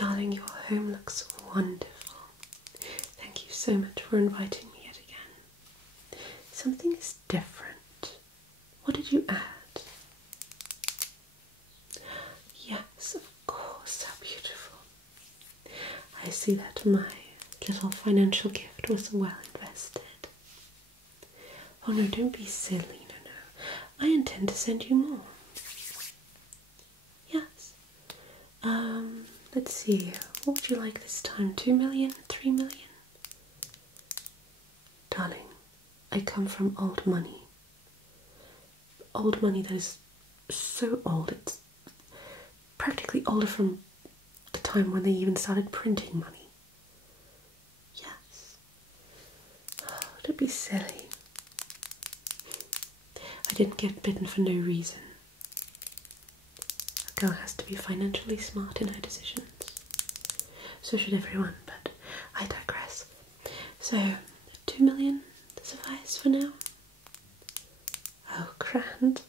Darling, your home looks wonderful. Thank you so much for inviting me yet again. Something is different. What did you add? Yes, of course, how beautiful. I see that my little financial gift was well invested. Oh no, don't be silly, no. I intend to send you more. Yes. Let's see, what would you like this time? 2 million? 3 million? Darling, I come from old money. Old money that is so old, it's practically older from the time when they even started printing money. Yes. Oh, don't be silly. I didn't get bitten for no reason. A girl has to be financially smart in her decisions. So should everyone, but I digress. So, 2 million suffice for now? Oh, grand.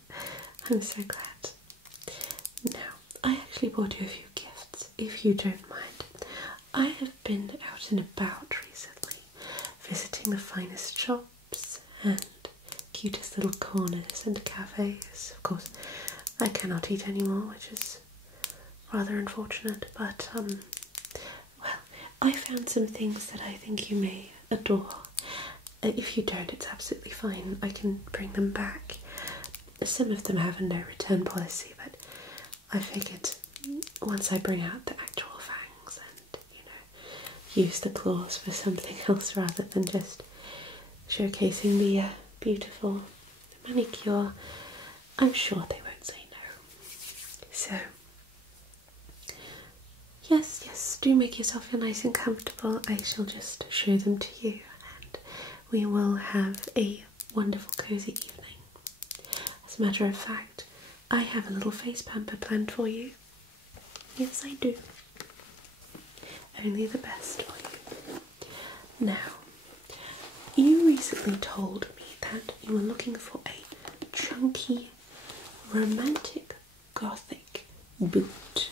I'm so glad. Now, I actually bought you a few gifts, if you don't mind. I have been out and about recently, visiting the finest shops and cutest little corners and cafes. Of course, I cannot eat anymore, which is rather unfortunate, but, well, I found some things that I think you may adore. If you don't, it's absolutely fine. I can bring them back. Some of them have a no return policy, but I figured once I bring out the actual fangs and, use the claws for something else rather than just showcasing the beautiful manicure, I'm sure they won't say no. So, yes, do make yourself feel nice and comfortable. I shall just show them to you and we will have a wonderful cozy evening. As a matter of fact, I have a little face pamper planned for you. Yes, I do. Only the best for you. Now, you recently told me that you were looking for a chunky, romantic, gothic boot.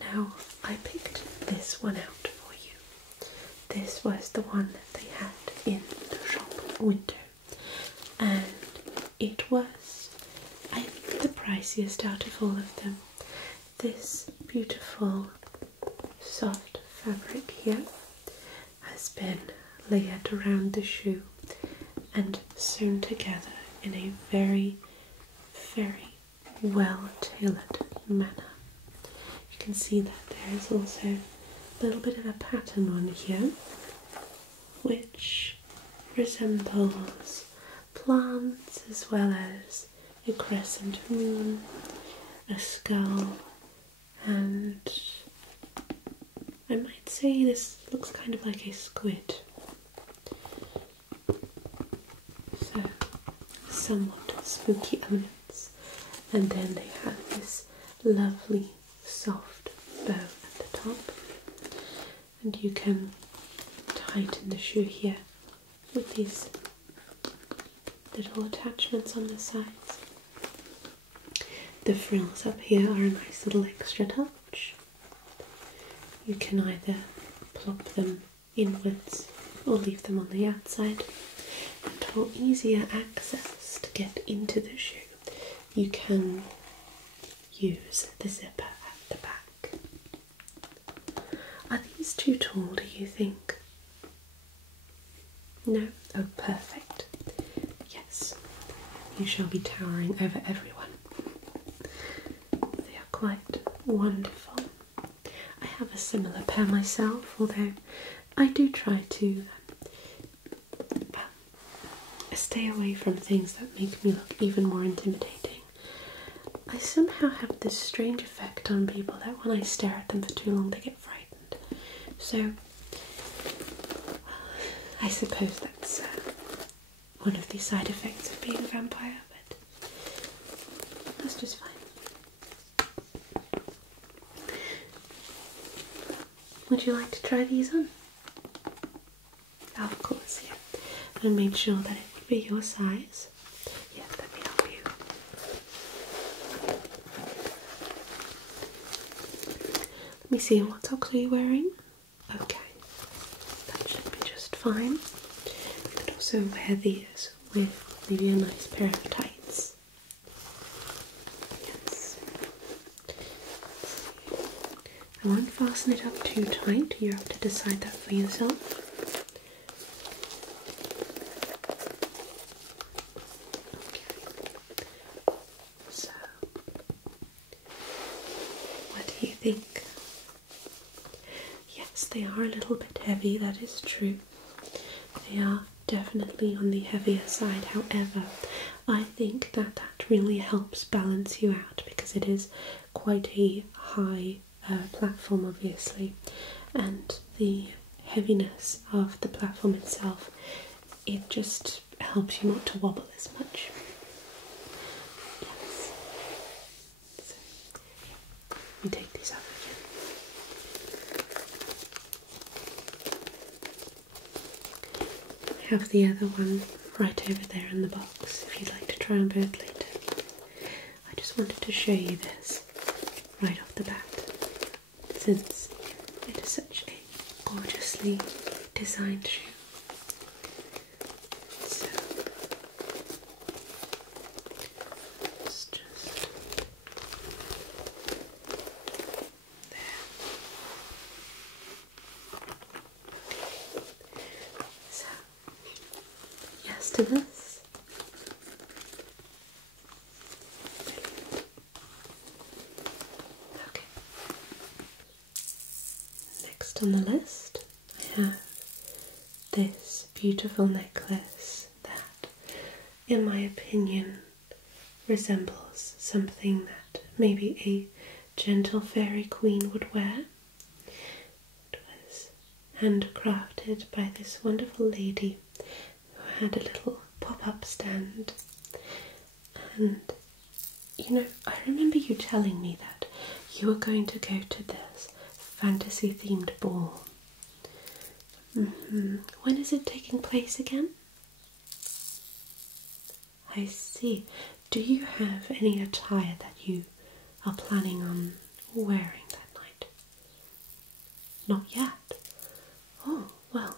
Now, I picked this one out for you. This was the one that they had in the shop window. And it was, I think, the priciest out of all of them. This beautiful soft fabric here has been layered around the shoe and sewn together in a very, very well tailored manner. You can see that there is also a little bit of a pattern on here which resembles plants as well as a crescent moon, a skull, and I might say this looks kind of like a squid. So, somewhat spooky elements. And then they have this lovely soft bow at the top. And you can tighten the shoe here with these little attachments on the sides. The frills up here are a nice little extra touch. You can either plop them inwards or leave them on the outside. And for easier access to get into the shoe, you can use the zipper at the back. Are these too tall, do you think? No? Oh, perfect. Yes, you shall be towering over everyone. They are quite wonderful. I have a similar pair myself, although I do try to stay away from things that make me look even more intimidating. I somehow have this strange effect on people that when I stare at them for too long they get frightened. So, I suppose that's one of the side effects of being a vampire, but that's just fine. Would you like to try these on? Oh, of course, yeah. I made sure that it would be your size. Yeah, let me help you. Let me see, what socks are you wearing? Okay, that should be just fine. You could also wear these with maybe a nice pair of tights. Yes. I won't fasten it up too tight, you have to decide that for yourself. Okay. So, what do you think? Yes, they are a little bit heavy, that is true. They are definitely on the heavier side. However, I think that really helps balance you out because it is quite a high platform, obviously, and the heaviness of the platform itself, it just helps you not to wobble as much. Yes. So, let me take these off again. I have the other one right over there in the box if you'd like to try them both later. I just wanted to show you this right off the bat, since it is such a gorgeously designed shoe. So it's just there. So yes to this. Okay. Next on the list, I have this beautiful necklace that, in my opinion, resembles something that maybe a gentle fairy queen would wear. It was handcrafted by this wonderful lady who had a little pop-up stand. And you know, I remember you telling me that you were going to go to this fantasy themed ball. When is it taking place again? I see. Do you have any attire that you are planning on wearing that night? Not yet. Oh, well,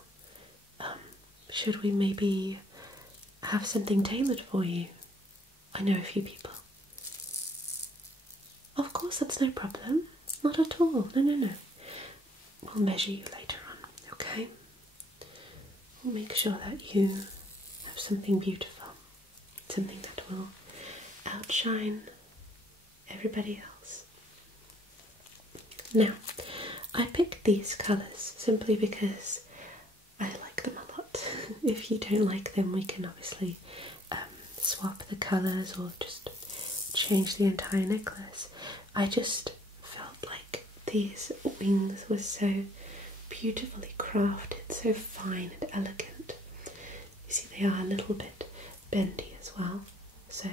should we maybe have something tailored for you? I know a few people. Of course, that's no problem. Not at all. No. We'll measure you later on, okay? We'll make sure that you have something beautiful. Something that will outshine everybody else. Now, I picked these colours simply because I like them a lot. If you don't like them, we can obviously swap the colours or just change the entire necklace. I just felt like these wings were so beautifully crafted, so fine and elegant. You see, they are a little bit bendy as well, so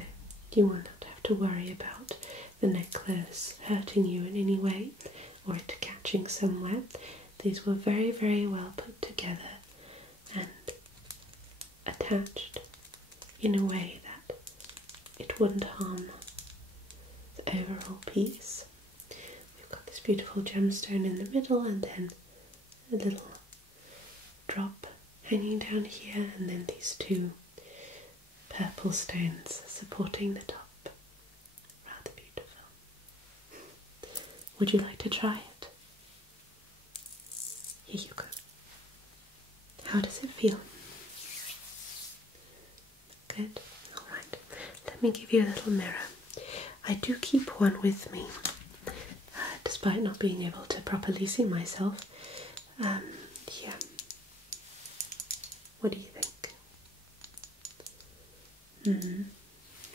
you won't have to worry about the necklace hurting you in any way or it catching somewhere. These were very, very well put together and attached in a way that it wouldn't harm the overall piece. We've got this beautiful gemstone in the middle and then a little drop hanging down here, and then these two purple stones supporting the top. Rather beautiful. Would you like to try it? Here you go. How does it feel? Good? Alright. Let me give you a little mirror. I do keep one with me, despite not being able to properly see myself. Yeah. What do you think?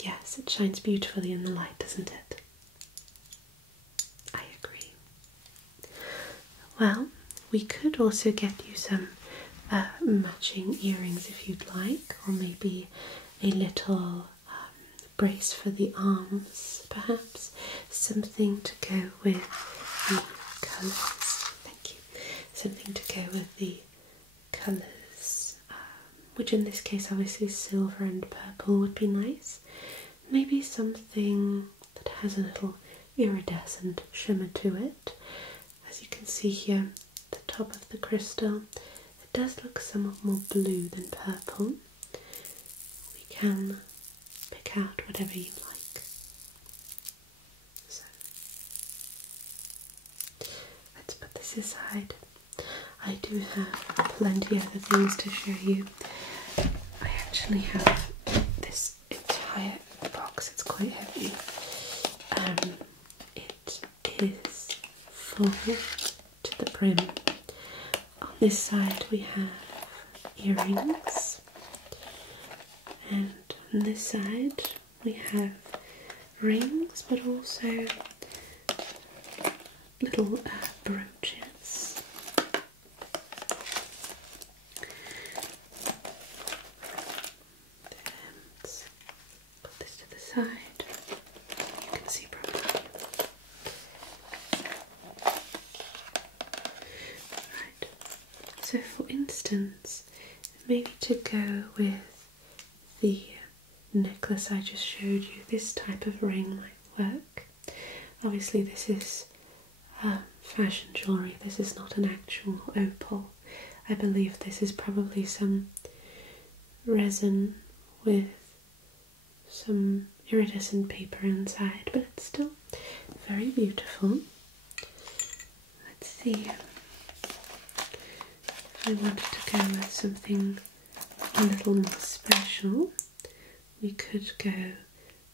Yes, it shines beautifully in the light, doesn't it? I agree. Well, we could also get you some matching earrings if you'd like, or maybe a little brace for the arms, perhaps. Something to go with the colours. Thank you. Something to go with the colours, which in this case obviously silver and purple would be nice. Maybe something that has a little iridescent shimmer to it. as you can see here, the top of the crystal, it does look somewhat more blue than purple. We can pick out whatever you like. So let's put this aside. I do have plenty of other things to show you. I actually have this entire box. It's quite heavy. It is full to the brim. On this side we have earrings, and on this side we have rings, but also little brooches. Let's put this to the side. You can see properly. Right. So for instance, maybe to go with the necklace I just showed you, this type of ring might work. Obviously this is fashion jewellery, this is not an actual opal. I believe this is probably some resin with some iridescent paper inside, but it's still very beautiful. Let's see. If I wanted to go with something a little more special, we could go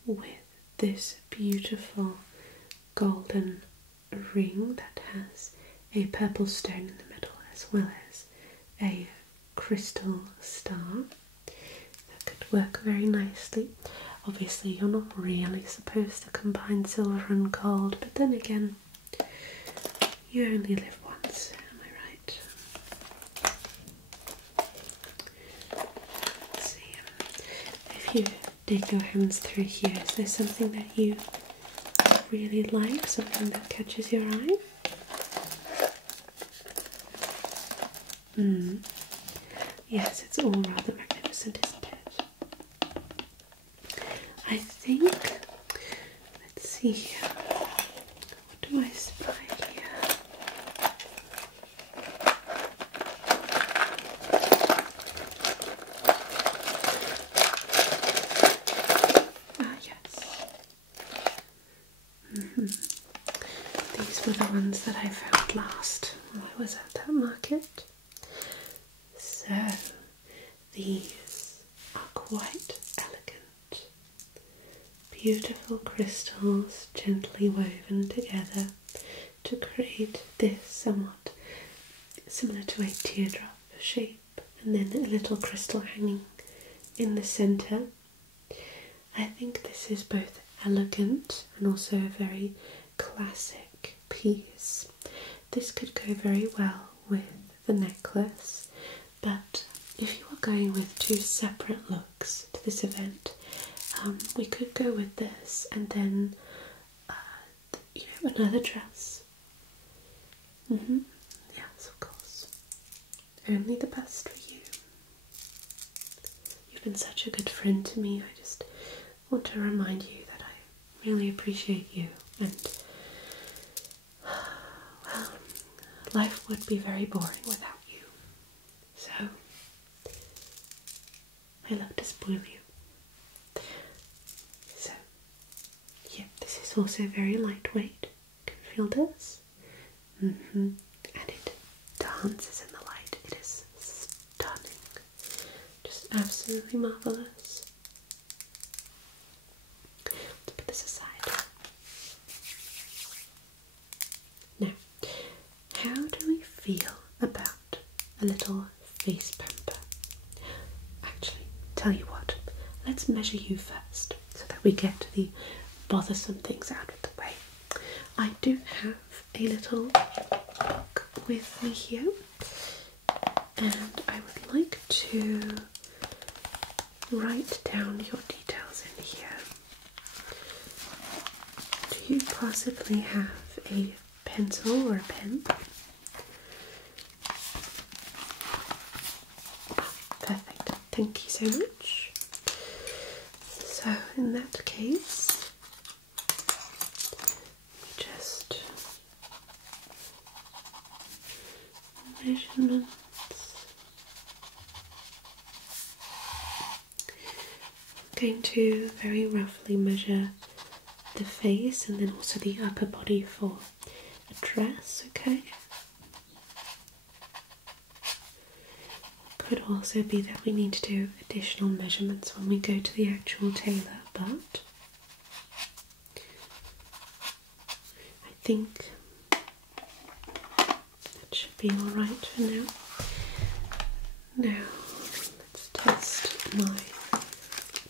with this beautiful golden ring that has a purple stone in the middle, as well as a crystal star. That could work very nicely. Obviously you're not really supposed to combine silver and gold, but then again, you only live once, am I right? Let's see, if you dig your hands through here, is there something that you really like, something that catches your eye? Yes, it's all rather magnificent, isn't it? I think, let's see here, what do I spy here? Ah, yes. These were the ones that I found last while I was at that market. So, these are quite elegant. Beautiful crystals gently woven together to create this somewhat similar to a teardrop shape, and then a little crystal hanging in the centre. I think this is both elegant and also a very classic piece. This could go very well with the necklace, but if you are going with two separate looks to this event, we could go with this and then another dress. Yes, of course. Only the best for you. You've been such a good friend to me. I just want to remind you that I really appreciate you, and well, life would be very boring without you. So I love to spoil you. So yeah, this is also very lightweight. You can feel this? And it dances in the light. It is stunning. Just absolutely marvellous. Let's put this aside. Now, how do we feel about a little face pamper? Actually, tell you what, let's measure you first so that we get the bothersome things out of the way. I do have a little book with me here, and I would like to write down your details in here. Do you possibly have a pencil or a pen? Perfect, thank you so much. So in that case, just measurements. I'm going to very roughly measure the face and then also the upper body for a dress, okay? Could also be that we need to do additional measurements when we go to the actual tailor, but I think that should be alright for now. Now, let's test my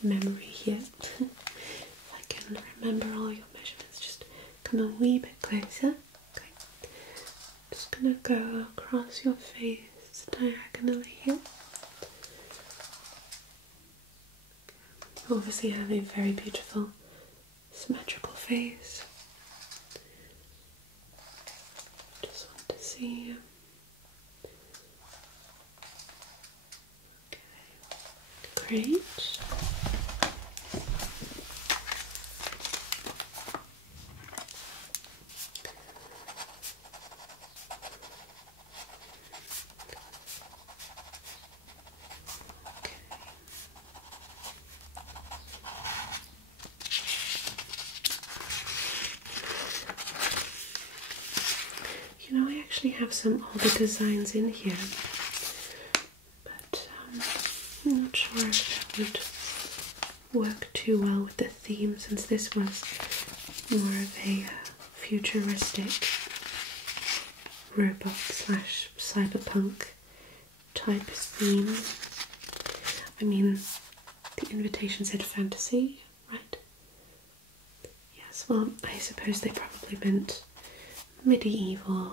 memory here. If I can remember all your measurements, just come a wee bit closer. Okay. Just gonna go across your face diagonally here. You obviously have a very beautiful symmetrical face. Just want to see. Okay, great. You know, I actually have some older designs in here, but I'm not sure if that would work too well with the theme, since this was more of a futuristic robot slash cyberpunk type theme. I mean, the invitation said fantasy, right? Yes, well, I suppose they probably meant medieval,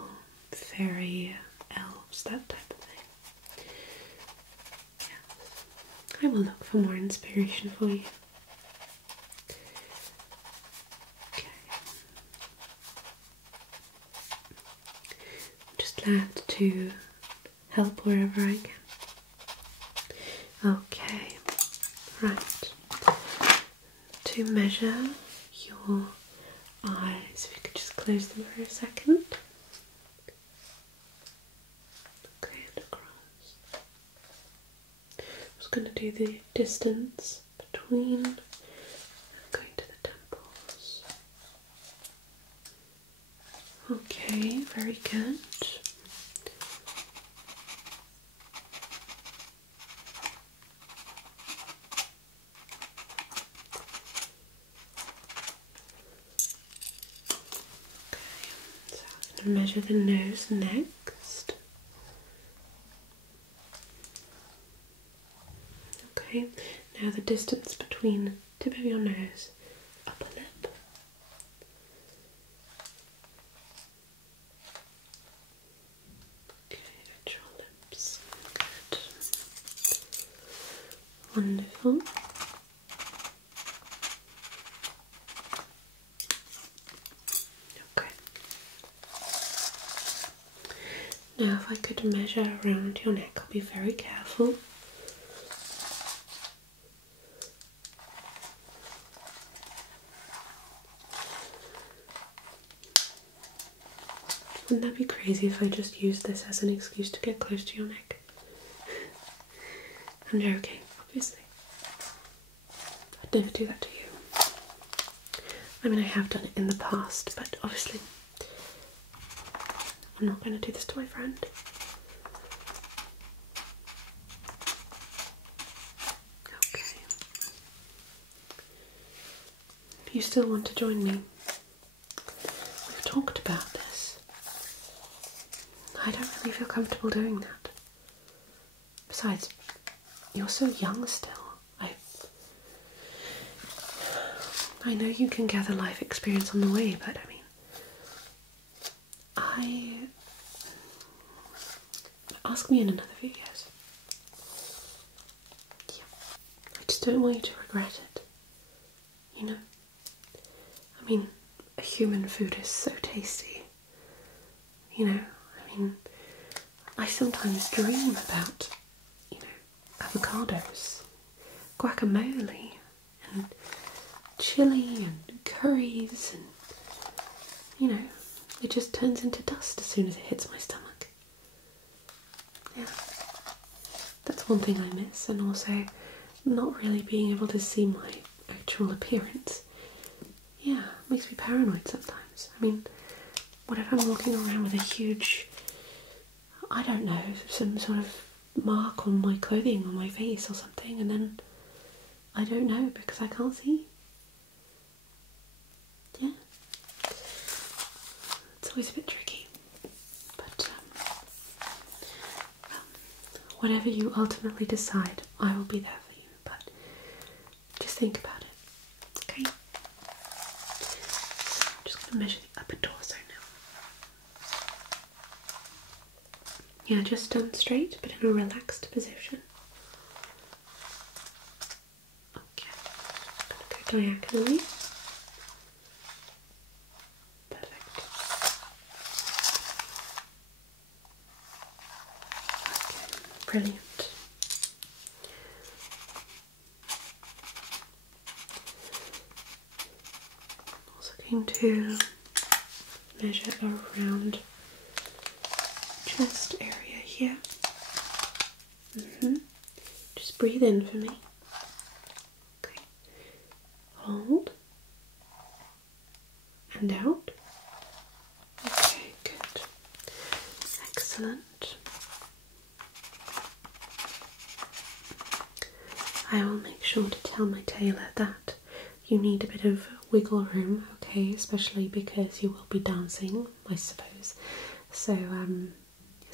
fairy, elves, that type of thing. Yes. I will look for more inspiration for you. Okay. I'm just glad to help wherever I can. Okay, right. To measure your eyes, if you could just close them for a second. Okay, and across. I'm just going to do the distance between, going to the temples. Okay, very good. Measure the nose next. Okay, now the distance between tip of your nose, upper lip. Okay, and your lips. Good. Wonderful. Now if I could measure around your neck, I'll be very careful. Wouldn't that be crazy if I just used this as an excuse to get close to your neck? I'm joking, obviously. I'd never do that to you. I mean, I have done it in the past, but obviously I'm not going to do this to my friend. Okay. If you still want to join me, we've talked about this. I don't really feel comfortable doing that. Besides, you're so young still. I know you can gather life experience on the way, but I mean, ask me in another few years. Yeah. I just don't want you to regret it. You know? I mean, human food is so tasty. You know? I mean, I sometimes dream about, you know, avocados, guacamole, and chili, and curries, and, you know, it just turns into dust as soon as it hits my stomach. Yeah, that's one thing I miss, and also not really being able to see my actual appearance. Yeah, it makes me paranoid sometimes. I mean, what if I'm walking around with a huge, I don't know, some sort of mark on my clothing, on my face or something, and then I don't know because I can't see? Yeah. It's always a bit tricky. But, well, whatever you ultimately decide, I will be there for you. But just think about it, okay? So I'm just going to measure the upper torso now. Yeah, just stand straight, but in a relaxed position. Okay, I'm going to go diagonally. Perfect. Okay, brilliant. Also going to measure around chest area here. Just breathe in for me. Okay. Hold. And out. Okay, good. Excellent. I will make sure to tell my tailor that you need a bit of wiggle room, okay, especially because you will be dancing, I suppose. So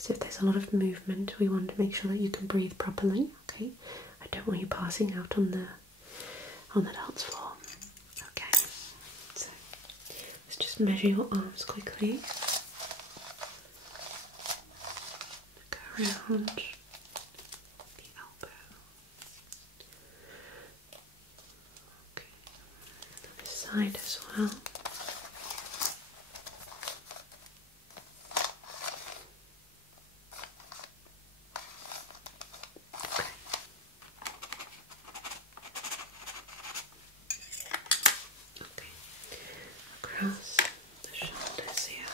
if there's a lot of movement, we want to make sure that you can breathe properly, okay? I don't want you passing out on the dance floor. Okay, so let's just measure your arms quickly. Go around the elbow. Okay, this side as well. Across the shoulders here.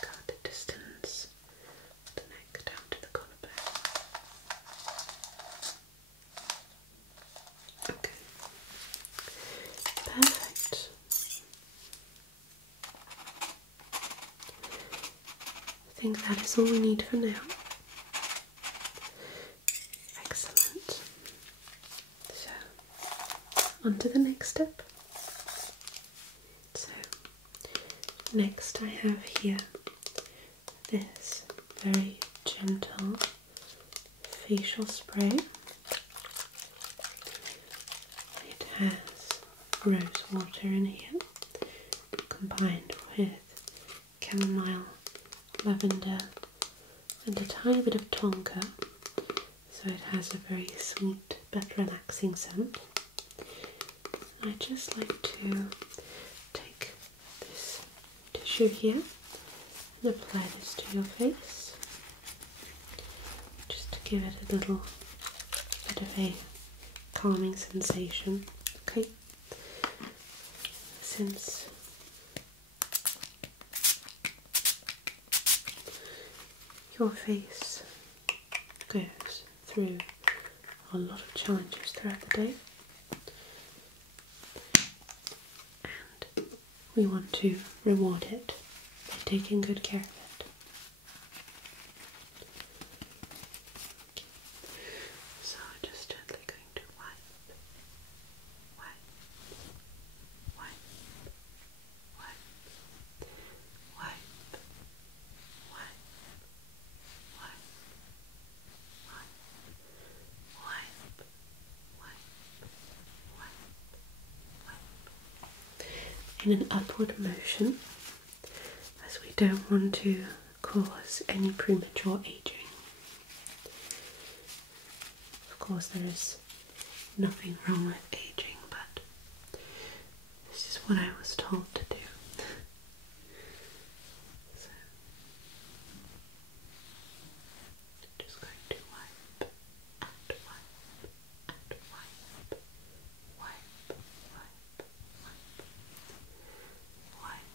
Cut the distance, the neck down to the collarbone. Okay, perfect. I think that is all we need for now. Excellent. So, on to the next step. So, next I have here this very gentle facial spray. It has rose water in here, combined with chamomile, lavender, and a tiny bit of tonka, so it has a very sweet but relaxing scent. I just like to take this tissue here and apply this to your face, just to give it a little bit of a calming sensation. Okay, since your face goes through a lot of challenges throughout the day, and we want to reward it by taking good care of it. Okay. So I'm just gently going to wipe, wipe, wipe, wipe, wipe, wipe, wipe, wipe, wipe, wipe, in an upward motion, as we don't want to cause any premature aging. Of course, there is nothing wrong with aging, but this is what I was told to do. So, just going to wipe and wipe and wipe, wipe, wipe, wipe, wipe,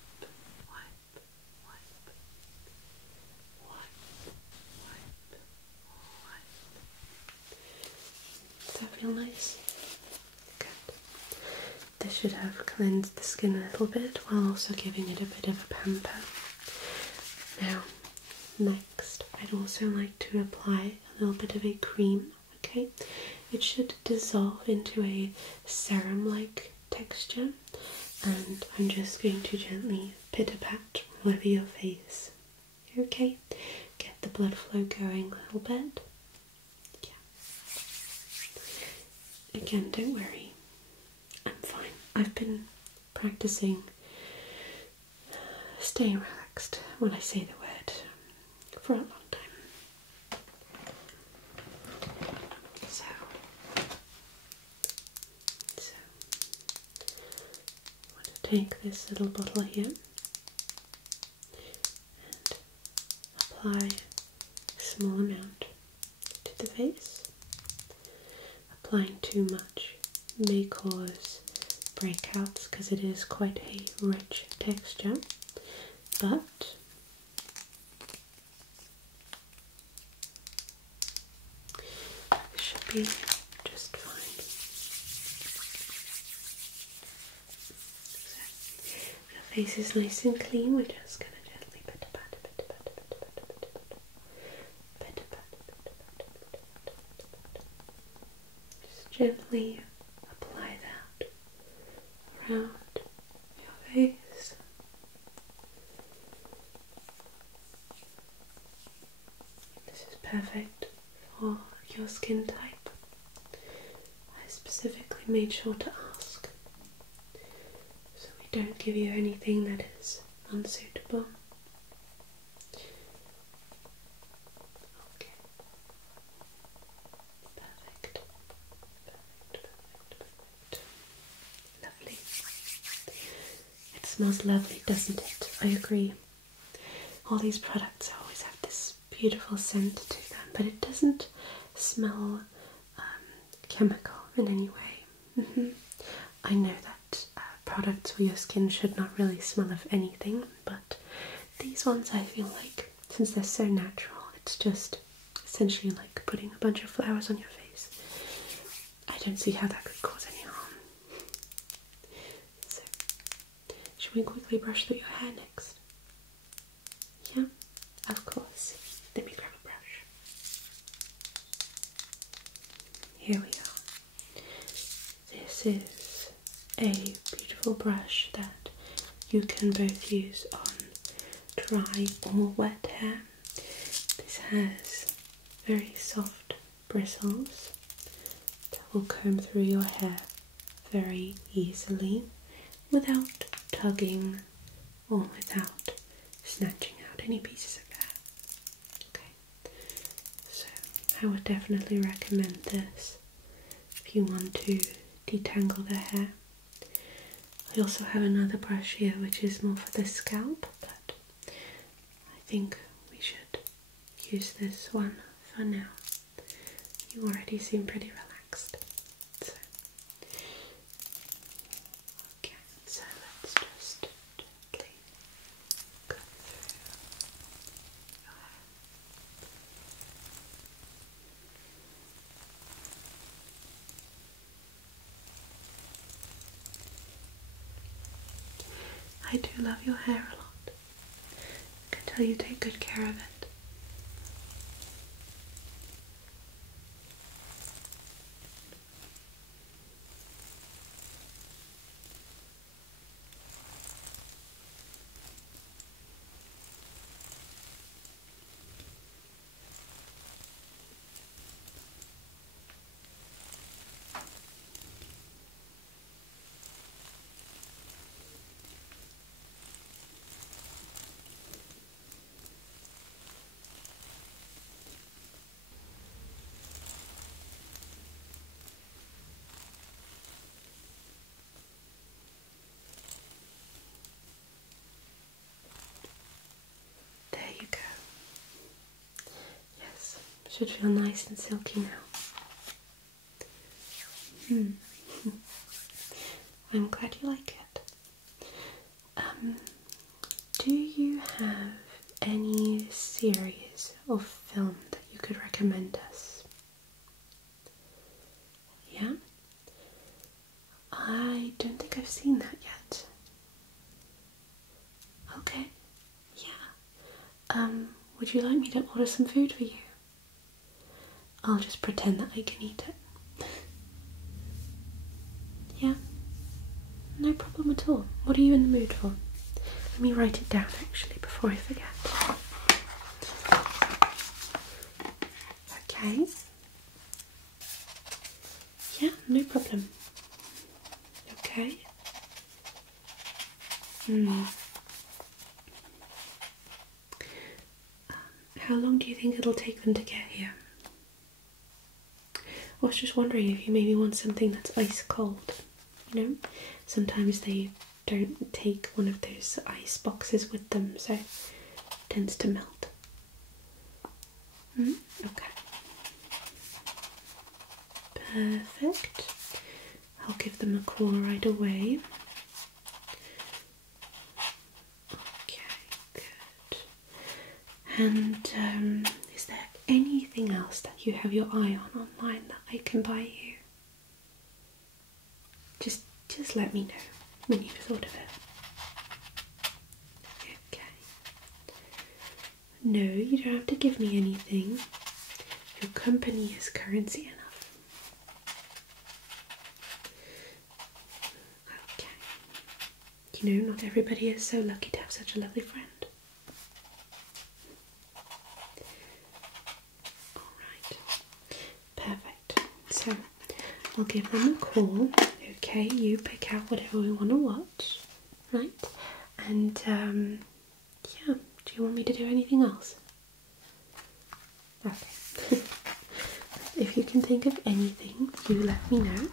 this should have cleansed the skin a little bit while also giving it a bit of a pamper. Now, next, I'd also like to apply a little bit of a cream, okay? It should dissolve into a serum-like texture, and I'm just going to gently pitter-pat all over your face, okay? Get the blood flow going a little bit. Yeah. Again, don't worry, I'm fine. I've been practicing staying relaxed when I say the word for a long time. So I'm going to take this little bottle here and apply a small amount to the face. Applying too much may cause breakouts because it is quite a rich texture, but it should be just fine. So, your face is nice and clean. We're just going to gently just gently apply that around your face. This is perfect for your skin type. I specifically made sure to ask, so we don't give you anything that is unsuitable. Okay. Perfect. Lovely. It smells lovely, doesn't it? I agree. All these products always have this beautiful scent to them, but it doesn't smell chemical in any way. I know that products for your skin should not really smell of anything, but these ones I feel like, since they're so natural, it's just essentially like putting a bunch of flowers on your face. I don't see how that could cause any harm. So, should we quickly brush through your hair next? Yeah, of course. Let me grab a brush. Here we are. This is a beautiful brush that you can both use on dry or wet hair. This has very soft bristles that will comb through your hair very easily without tugging or without snatching out any pieces of hair. Okay, so I would definitely recommend this if you want to detangle the hair. I also have another brush here which is more for the scalp, but I think we should use this one for now. You already seem pretty relaxed. So, okay, so let's just gently go through your hair. I do love your hair a lot. I can tell you take good care of it. There you go. Yes, should feel nice and silky now. I'm glad you like it. Do you have any series or film that you could recommend us? Yeah? I don't think I've seen that yet. Okay, yeah. Would you like me to order some food for you? I'll just pretend that I can eat it. Yeah? No problem at all. What are you in the mood for? Let me write it down actually before I forget. Okay. Yeah, no problem. Okay. How long do you think it'll take them to get here? I was just wondering if you maybe want something that's ice cold. You know, sometimes they don't take one of those ice boxes with them, so it tends to melt. Okay. Perfect. I'll give them a call right away. Okay, good. And is there anything else that you have your eye on online that I can buy you? Just let me know when you've thought of it. Okay. No, you don't have to give me anything. Your company is currency enough. Okay. You know, not everybody is so lucky to have such a lovely friend. Alright. Perfect. So, I'll give them a call. Okay, you pick out whatever we want to watch. Right? And, yeah. Do you want me to do anything else? Okay. If you can think of anything, you let me know.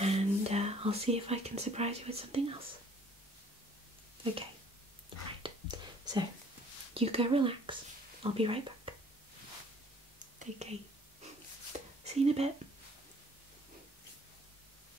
And I'll see if I can surprise you with something else. Okay. Right. So, you go relax. I'll be right back. Okay. See you in a bit.